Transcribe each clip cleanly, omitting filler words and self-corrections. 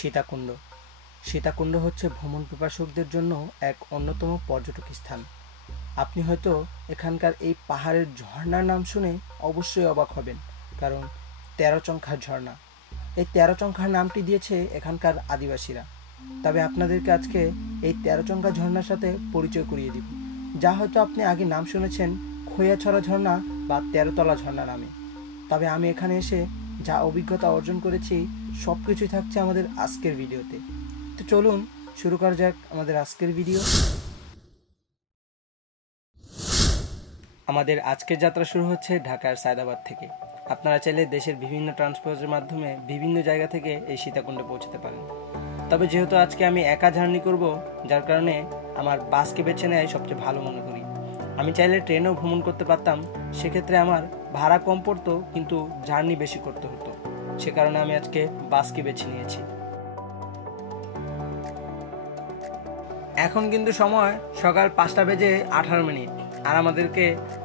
সীতাকুণ্ড। সীতাকুণ্ড হচ্ছে ভ্রমণ পিপাসুকদের জন্য এক অন্যতম পর্যটক স্থান। আপনি হয়তো এখানকার এই পাহাড়ের ঝর্ণার নাম শুনে অবশ্যই অবাক হবেন, কারণ তেরোচংখার ঝর্ণা। এই তেরোচংখার নামটি দিয়েছে এখানকার আদিবাসীরা। তবে আপনাদেরকে আজকে এই তেরোচংখা ঝর্ণার সাথে পরিচয় করিয়ে দিব, যা হয়তো আপনি আগে নাম শুনেছেন খৈয়াছড়া ঝর্ণা বা তেরোতলা ঝর্ণা নামে। তবে আমি এখানে এসে যা অভিজ্ঞতা অর্জন করেছি সব কিছুই থাকছে আমাদের আজকের ভিডিওতে। তো চলুন শুরু করা যাক আমাদের আজকের ভিডিও। আমাদের আজকের যাত্রা শুরু হচ্ছে ঢাকার সায়দাবাদ থেকে। আপনারা চাইলে দেশের বিভিন্ন ট্রান্সপোর্টের মাধ্যমে বিভিন্ন জায়গা থেকে এই সীতাকুণ্ডে পৌঁছাতে পারেন। তবে যেহেতু আজকে আমি একা জার্নি করব, যার কারণে আমার বাসকে বেছে নেয় সবচেয়ে ভালো মনে করি। আমি চাইলে ট্রেনেও ভ্রমণ করতে পারতাম, সেক্ষেত্রে আমার ভাড়া কম পড়তো কিন্তু জার্নি বেশি করতে হতো। সে কারণে আমি আজকে বাসকে বেছে নিয়েছি। এখন কিন্তু সময় সকাল 5:18 আর আমাদেরকে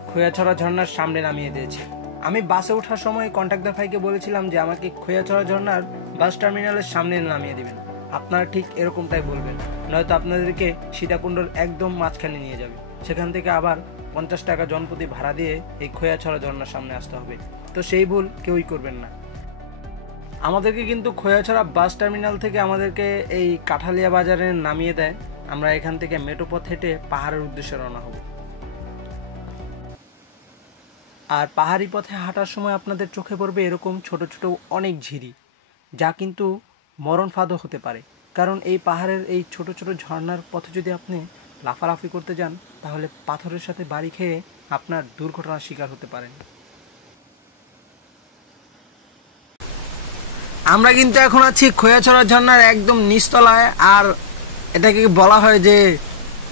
খৈয়াছড়া ঝর্ণার সামনে নামিয়ে দিয়েছে। আমি বাসে ওঠার সময় কন্ট্রাক্টর ভাইকে বলেছিলাম যে আমাকে খৈয়াছড়া ঝর্ণার বাস টার্মিনালের সামনে নামিয়ে দিবেন। আপনারা ঠিক এরকমটাই বলবেন, নয়তো আপনাদেরকে সীতাকুণ্ডর একদম মাঝখানে নিয়ে যাবে। সেখান থেকে আবার 50 টাকা জনপ্রতি ভাড়া দিয়ে এই খৈয়াছড়া ঝর্ণার সামনে আসতে হবে। তো সেই ভুল কেউই করবেন না। আমাদেরকে কিন্তু খৈয়াছড়া বাস টার্মিনাল থেকে আমাদেরকে এই কাঠালিয়া বাজারে নামিয়ে দেয়। আমরা এখান থেকে মেট্রো পথ হেঁটে পাহাড়ের উদ্দেশ্যে রওনা হব। আর পাহাড়ি পথে হাঁটার সময় আপনাদের চোখে পড়বে এরকম ছোট ছোট অনেক ঝিরি, যা কিন্তু মরণ ফাঁদও হতে পারে। কারণ এই পাহাড়ের এই ছোট ছোট ঝর্ণার পথে যদি আপনি লাফালাফি করতে যান, তাহলে পাথরের সাথে বাড়ি খেয়ে আপনার দুর্ঘটনার শিকার হতে পারেন। আমরা কিন্তু এখন আছি খৈয়াছড়া ঝর্ণার একদম নিচতলায়, আর এটাকে বলা হয় যে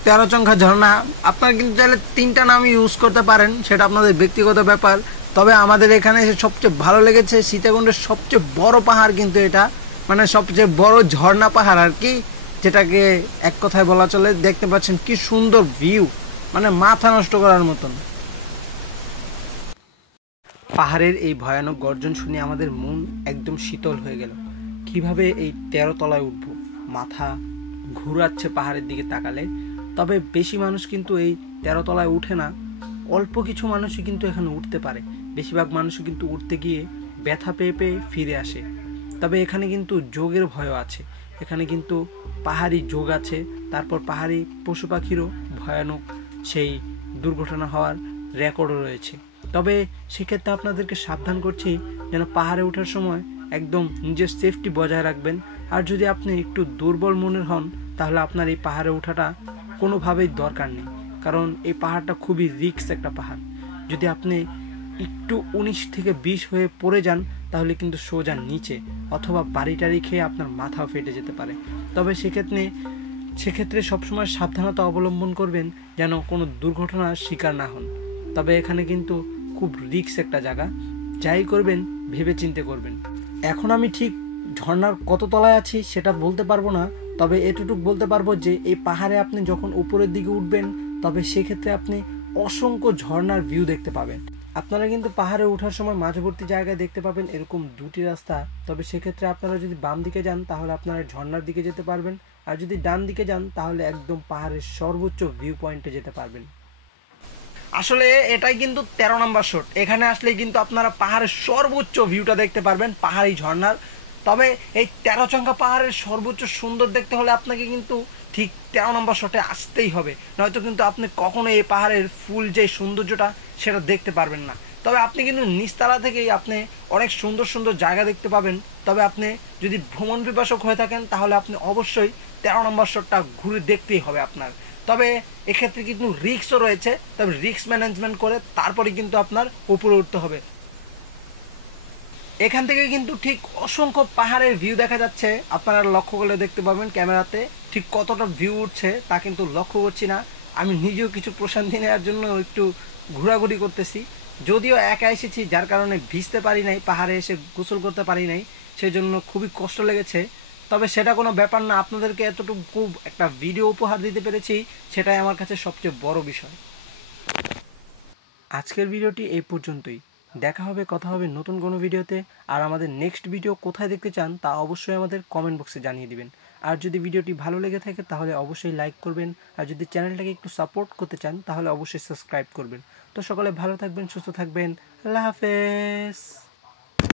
তেরোচংখা ঝর্ণা। আপনারা কিন্তু চাইলে 3টা নামই ইউজ করতে পারেন, সেটা আপনাদের ব্যক্তিগত ব্যাপার। তবে আমাদের এখানে এসে সবচেয়ে ভালো লেগেছে সীতাকুণ্ডের সবচেয়ে বড় পাহাড় কিন্তু এটা, মানে সবচেয়ে বড় ঝর্ণা পাহাড় আর কি, যেটাকে এক কথায় বলা চলে। দেখতে পাচ্ছেন কি সুন্দর ভিউ, মানে মাথা নষ্ট করার মতন। পাহাড়ের এই ভয়ানক গর্জন শুনে আমাদের মন একদম শীতল হয়ে গেল। কিভাবে এই 13 তলায় উঠবো, মাথা ঘুরাচ্ছে পাহাড়ের দিকে তাকালে। তবে বেশি মানুষ কিন্তু এই 13 তলায় উঠে না, অল্প কিছু মানুষই কিন্তু এখানে উঠতে পারে। বেশিরভাগ মানুষই কিন্তু উঠতে গিয়ে ব্যথা পেয়ে পেয়ে ফিরে আসে। তবে এখানে কিন্তু যোগের ভয়ও আছে, এখানে কিন্তু পাহাড়ি যোগ আছে। তারপর পাহাড়ি পশু পাখিরও ভয়ানক সেই দুর্ঘটনা হওয়ার রেকর্ডও রয়েছে। তবে সেক্ষেত্রে আপনাদেরকে সাবধান করছি যেন পাহাড়ে ওঠার সময় একদম নিজের সেফটি বজায় রাখবেন। আর যদি আপনি একটু দুর্বল মনের হন, তাহলে আপনার এই পাহাড়ে ওঠাটা কোনোভাবেই দরকার নেই, কারণ এই পাহাড়টা খুবই রিস্ক একটা পাহাড়। যদি আপনি একটু 19 থেকে 20 হয়ে পড়ে যান, তাহলে কিন্তু সোজা নিচে অথবা বাড়ি টাড়ি খেয়ে আপনার মাথাও ফেটে যেতে পারে। তবে সেক্ষেত্রে সবসময় সাবধানতা অবলম্বন করবেন যেন কোনো দুর্ঘটনার শিকার না হন। তবে এখানে কিন্তু খুব রিস্ক একটা জায়গা, যাই করবেন ভেবে চিন্তে করবেন। এখন আমি ঠিক ঝর্ণার কত তলায় আছি সেটা বলতে পারবো না, তবে এতটুকু বলতে পারবো যে এই পাহাড়ে আপনি যখন উপরের দিকে উঠবেন, তবে সেক্ষেত্রে আপনি অসংখ্য ঝর্ণার ভিউ দেখতে পাবেন। আপনারা কিন্তু পাহাড়ে ওঠার সময় মাঝবর্তী জায়গায় দেখতে পাবেন এরকম 2টি রাস্তা। তবে সেক্ষেত্রে আপনারা যদি বাম দিকে যান তাহলে আপনারা ঝর্ণার দিকে যেতে পারবেন, আর যদি ডান দিকে যান তাহলে একদম পাহাড়ের সর্বোচ্চ ভিউ পয়েন্টে যেতে পারবেন। আসলে এটাই কিন্তু 13 নম্বর শট। এখানে আসলে কিন্তু আপনারা পাহাড়ের সর্বোচ্চ ভিউটা দেখতে পারবেন, পাহাড়ি ঝর্ণার। তবে এই তেরোচংখা পাহাড়ের সর্বোচ্চ সুন্দর দেখতে হলে আপনাকে কিন্তু ঠিক 13 নম্বর শটে আসতেই হবে, নয়তো কিন্তু আপনি কখনো এই পাহাড়ের ফুল যে সৌন্দর্যটা সেটা দেখতে পারবেন না। তবে আপনি কিন্তু নিচতলা থেকেই আপনি অনেক সুন্দর সুন্দর জায়গা দেখতে পাবেন। তবে আপনি যদি ভ্রমণ পিপাসক হয়ে থাকেন, তাহলে আপনি অবশ্যই 13 নম্বর শটটা ঘুরে দেখতেই হবে আপনার। তবে এক্ষেত্রে কিন্তু রিস্কও রয়েছে, তবে রিস্ক ম্যানেজমেন্ট করে তারপরে কিন্তু আপনার উপরে উঠতে হবে। এখান থেকে কিন্তু ঠিক অসংখ্য পাহাড়ের ভিউ দেখা যাচ্ছে, আপনারা লক্ষ্য করলে দেখতে পাবেন ক্যামেরাতে ঠিক কতটা ভিউ উঠছে তা কিন্তু লক্ষ্য করছি না। আমি নিজেও কিছু প্রশান্তি নেওয়ার জন্য একটু ঘোরাঘুরি করতেছি, যদিও একা এসেছি যার কারণে ভিজতে পারি নাই, পাহাড়ে এসে গোসল করতে পারি নাই, সেজন্য খুবই কষ্ট লেগেছে। তবে সেটা কোনো ব্যাপার না, আপনাদেরকে এতটুকু একটা ভিডিও উপহার দিতে পেরেছি, সেটাই আমার কাছে সবচেয়ে বড় বিষয়। আজকের ভিডিওটি এই পর্যন্তই। দেখা হবে, কথা হবে নতুন কোনো ভিডিওতে। আর আমাদের নেক্সট ভিডিও কোথায় দেখতে চান তা অবশ্যই আমাদের কমেন্ট বক্সে জানিয়ে দিবেন। আর যদি ভিডিওটি ভালো লেগে থাকে তাহলে অবশ্যই লাইক করবেন। আর যদি চ্যানেলটাকে একটু সাপোর্ট করতে চান তাহলে অবশ্যই সাবস্ক্রাইব করবেন। তো সকলে ভালো থাকবেন, সুস্থ থাকবেন। আল্লাহ হাফেজ।